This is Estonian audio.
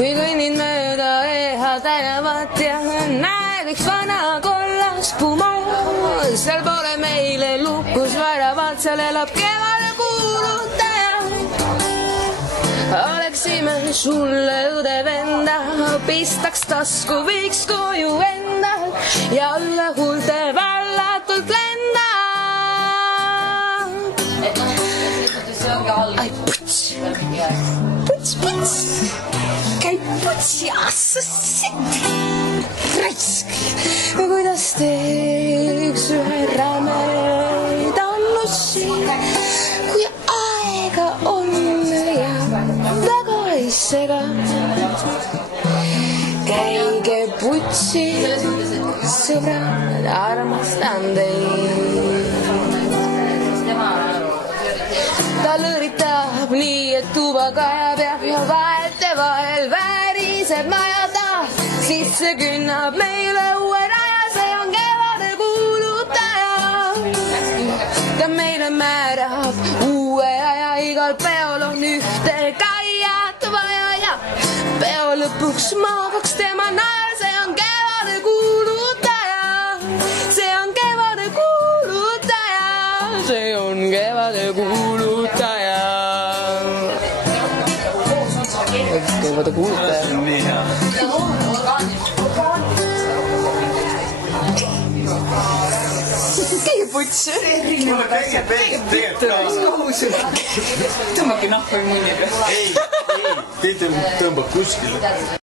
Kui kõnnin mööda EH tänavat ja näed üks vana kollas puma, seal pole meile lukus väravad, seal elab kevade kuulutaja. Oleksime sulle õde venda, pistaks tasku viiks koju endal ja üle huulte vallatult lenda. Ai puts, puts, puts, käib putsi assassett, raisk. Kuidas teeks ühe rämeda nussi, kui aega on ja väga ei sega. Käige putsi, sõbrad, armastan teid. Ta lõõritab nii, et tuba kajab ja vahetevahel vääriseb majada. Sisse künnab meile uue raja, see on kevade kuulutaja. Ta meile määrab uue aja, igal peol on ühte kaiat vaja ja peo lõpuks maagaks tema naer, see on kevade kuulutaja. See on kevade kuulutaja, see on kevade kuulutaja. Kevade kuulutaja. See on nii hea. Keegi puts. Tõmbabki nahku või munnib. Ei, tõmbab kuskile.